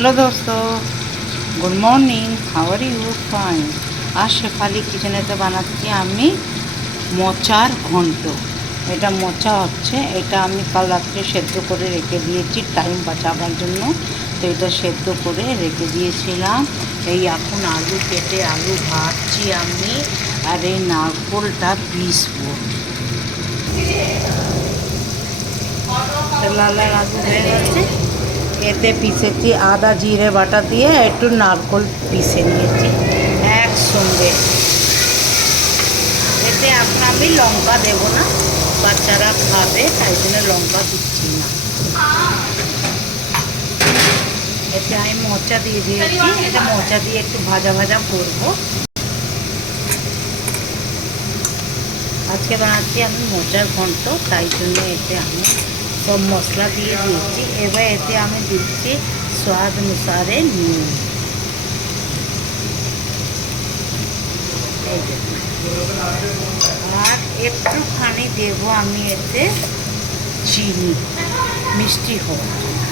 Hello दोस्तों, good morning, how are you? Fine. आज শেফালি কিচেনেতে বানাচ্ছি আমি মোচার ঘন্ট। এটা মোচা হচ্ছে, এটা আমি কাল রাত্রে সেদ্ধ করে রেখে দিয়েছি টাইম বাঁচাবার জন্য। তো এটা সেদ্ধ করে রেখে দিয়েছিলাম। এই এখন আলু কেটে আলু ভাজছি আমি, আর এই নারকোলটা পিসবো। লাল লাল আলু হয়ে গেছে, এতে পিসেছি আদা জিরে বাটা দিয়ে, একটু নারকোল পিসে নিয়েছি একসঙ্গে। এতে এখন আমি লঙ্কা দেবো না, বাচ্চারা খাবে তাই জন্য লঙ্কা দিচ্ছি না। এতে আমি মোচা দিয়ে দিয়েছি, এটা মোচা দিয়ে একটু ভাজা ভাজা করবো। আজকে বানাচ্ছি আমি মোচার ঘন্ট, তাই জন্য এতে আমি সব মশলা দিয়ে দিয়েছি। এবার এতে আমি দিচ্ছি স্বাদ অনুসারে নুন। আর একটুখানি দেবো আমি এতে চিনি, মিষ্টি হওয়ার জন্য।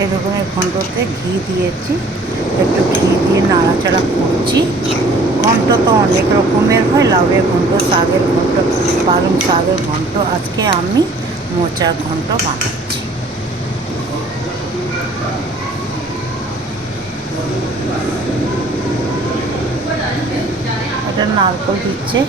এই রকমের ঘন্টতে ঘি দিয়েছি, একটু ঘি দিয়ে নাড়াচাড়া করছি। ঘন্ট তো অনেক রকমের হয়, লাউয়ের ঘন্ট, শাকের ঘন্ট, পালং শাকের ঘন্ট। আজকে আমি মোচার ঘন্ট বানাচ্ছি। এটা নারকোল দিচ্ছে,